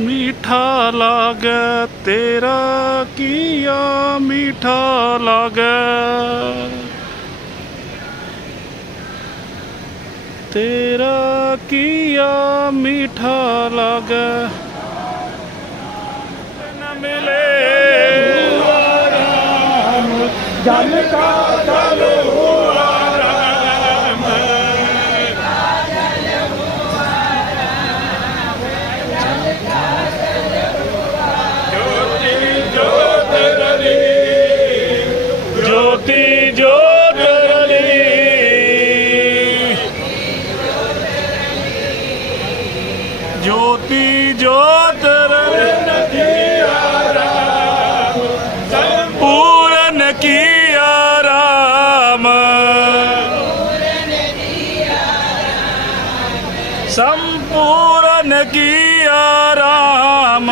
ਮੀਠਾ ਲਾਗੇ, ਤੇਰਾ ਕੀਆ ਮੀਠਾ ਲਾਗੇ? ਤੇਰਾ ਕੀਆ ਮੀਠਾ ਲਾਗੇ। ਨਾ ਮਿਲੇ। ਜਨ ਕਾ ਜਲ ਸੰਪੂਰਨ ਰਾਮ ਆਰਾਮ?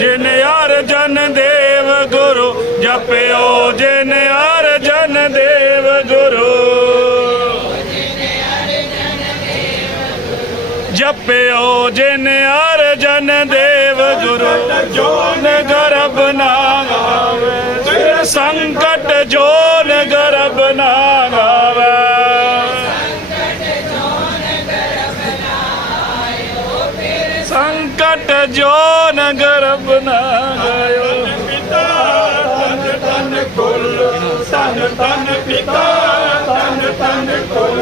ਜਿਨ ਅਰਜਨ ਦੇਵ ਗੁਰੂ ਜਪਿਓ, ਜਿਨ ਅਰਜਨ ਦੇਵ ਗੁਰੂ। ਜਪਿਓ, ਜਿਨ ਅਰਜਨ ਦੇਵ ਗੁਰੂ। ਜੋਨ ਤਨ ਤਨ ਪਿਤਾ ਤਨ ਤਨ ਕੁਲ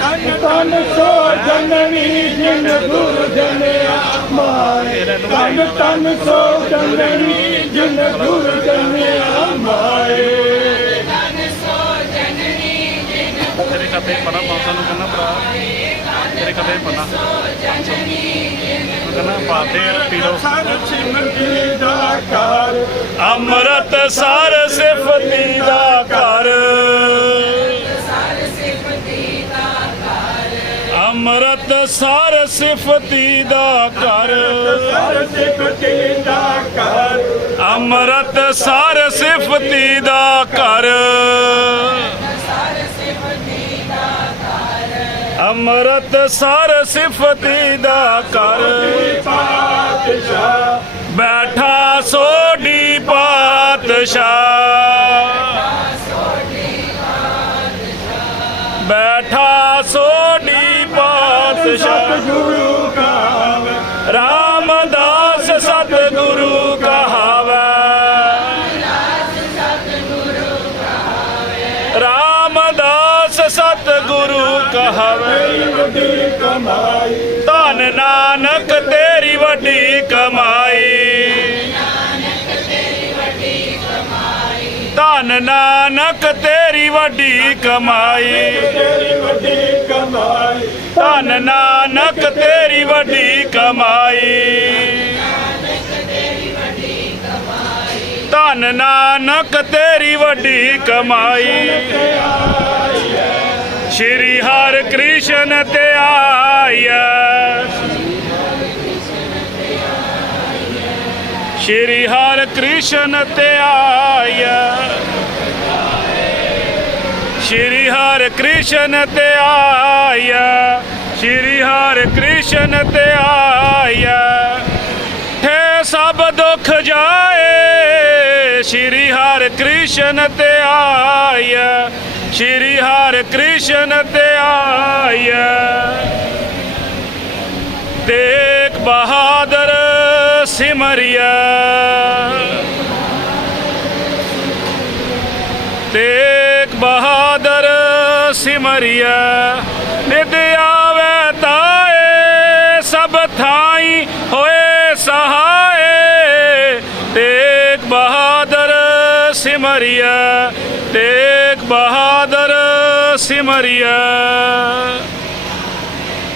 ਤਨ ਤਨ ਸੋ ਜਨਨੀ ਜਿਨ ਗੁਰ ਜਨਿਆ ਮਾਏ ਤਨ ਤਨ ਸੋ ਜਨਨੀ ਜਿਨ ਗੁਰ ਜਨਿਆ ਮਾਏ ਤੇਰੇ ਖਾਤੇ ਪਣਾ 500 ਨੂੰ ਕਹਿੰਦਾ ਭਰਾ। ਤੇਰੇ ਖਾਤੇ ਪਣਾ 500 ਨੂੰ ਪੀ ਲਓ। ਦਾ ਕਰ ਅੰਮ੍ਰਿਤ ਸਰ ਸਿਫਤੀ ਦਾ ਘਰ। ਅੰਮ੍ਰਿਤ ਸਾਰ ਸਿਫਤੀ ਦਾ ਘਰ। ਕਰ ਅੰਮ੍ਰਿਤ ਸਾਰ ਸਿਫਤੀ ਦਾ ਘਰ। ਅੰਮ੍ਰਿਤ ਸਰ ਸਿਫਤੀ ਦਾ ਕਰ। ਪਾਤਸ਼ਾਹ ਬੈਠਾ ਸੋਢੀ ਪਾਤਸ਼ਾਹ। ਬੈਠਾ ਸੋਢੀ ਪਾਤਸ਼ਾਹ। ਸਤਿਗੁਰੂ ਨਾਨਕ ਤੇਰੀ ਵੱਡੀ ਕਮਾਈ। ਤੇਰੀ ਵੱਡੀ ਕਮਾਈ ਧਨ ਨਾਨਕ ਤੇਰੀ ਵੱਡੀ ਕਮਾਈ। ਧਨ ਨਾਨਕ ਤੇਰੀ ਵੱਡੀ ਕਮਾਈ। ਸ਼੍ਰੀ ਹਰਿ ਕ੍ਰਿਸ਼ਨ ਤੇ ਆਇਆ ਸ਼੍ਰੀ ਹਰਿ ਕ੍ਰਿਸ਼ਨ ਤੇ ਆਇਆ ਸ਼੍ਰੀ ਹਰਿ ਕ੍ਰਿਸ਼ਨ ਤੇ ਆਇਆ, ਸ਼੍ਰੀ ਹਰਿ ਕ੍ਰਿਸ਼ਨ ਤੇ ਆਇਆ। ਹੈ ਸਭ ਦੁੱਖ ਜਾਏ, ਸ਼੍ਰੀ ਹਰਿ ਕ੍ਰਿਸ਼ਨ ਤੇ ਆਇਆ, ਸ਼੍ਰੀ ਹਰਿ ਕ੍ਰਿਸ਼ਨ ਤੇ ਆਇਆ। ਤੇਗ ਬਹਾਦਰ ਸਿਮਰਿਆ ਤੇ ਬਹਾਦਰ ਸਿਮਰਿਆ ਨਿਦ ਆਵੇ ਤਾਏ, ਸਭ ਥਾਈ ਹੋਏ ਸਹਾਏ। ਤੇਗ ਬਹਾਦਰ ਸਿਮਰਿਆ ਤੇਗ ਬਹਾਦਰ ਸਿਮਰਿਆ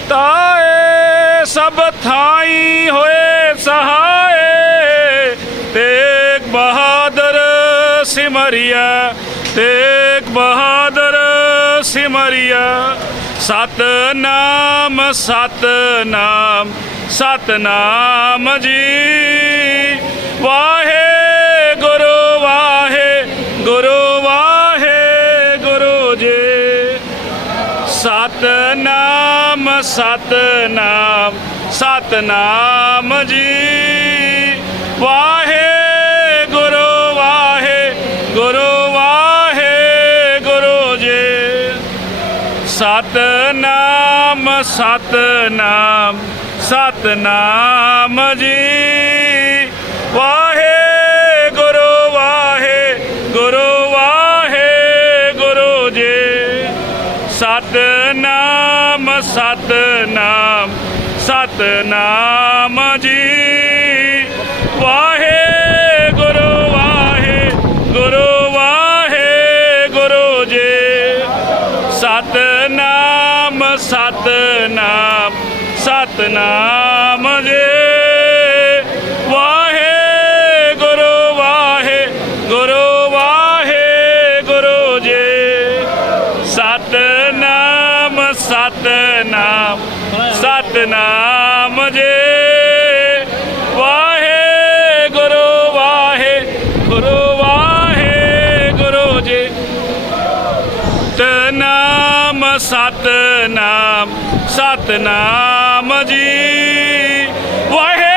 ਤਾਏ, ਸਭ ਥਾਈ ਹੋਏ ਸਹਾਏ। ਤੇਗ ਬਹਾਦਰ ਸਿਮਰਿਆ ਤੇਗ ਬਹਾਦਰ ਸਿਮਰਿਆ, ਸਤਨਾਮ ਸਤਨਾਮ ਸਤਨਾਮ ਜੀ। ਵਾਹੇ ਗੁਰੂ ਵਾਹੇ ਗੁਰੂ ਵਾਹੇ ਗੁਰੂ ਜੀ। ਸਤਨਾਮ ਸਤਨਾਮ ਸਤਨਾਮ ਜੀ। ਵਾਹੇ ਸਤਨਾਮ ਸਤਨਾਮ ਜੀ। ਵਾਹੇ ਗੁਰੂ ਵਾਹੇ ਗੁਰੂ ਵਾਹੇ ਗੁਰੂ ਜੀ। ਸਤਨਾਮ ਸਤਨਾਮ ਸਤਨਾਮ ਜੀ। ਵਾਹੇ ਗੁਰੂ ਵਾਹੇ ਗੁਰੂ ਵਾਹੇ ਗੁਰੂ ਜੀ। ਸਤਨਾਮ ਸਤਨਾਮ ਸਤਨਾਮ ਜੇ। ਵਾਹੇ ਗੁਰੂ ਵਾਹੇ ਗੁਰੂ ਵਾਹੇ ਗੁਰੂ ਜੇ। ਸਤਨਾਮ ਸਤਨਾਮ ਸਤਨਾਮ ਜੇ। ਵਾਹੇ ਗੁਰੂ ਵਾਹੇ ਗੁਰੂ ਵਾਹੇ ਗੁਰੂ ਜੀ। ਸਤਨਾਮ ਸਤਨਾਮ ਸਤਨਾਮ ਜੀ। ਵਾਹੇ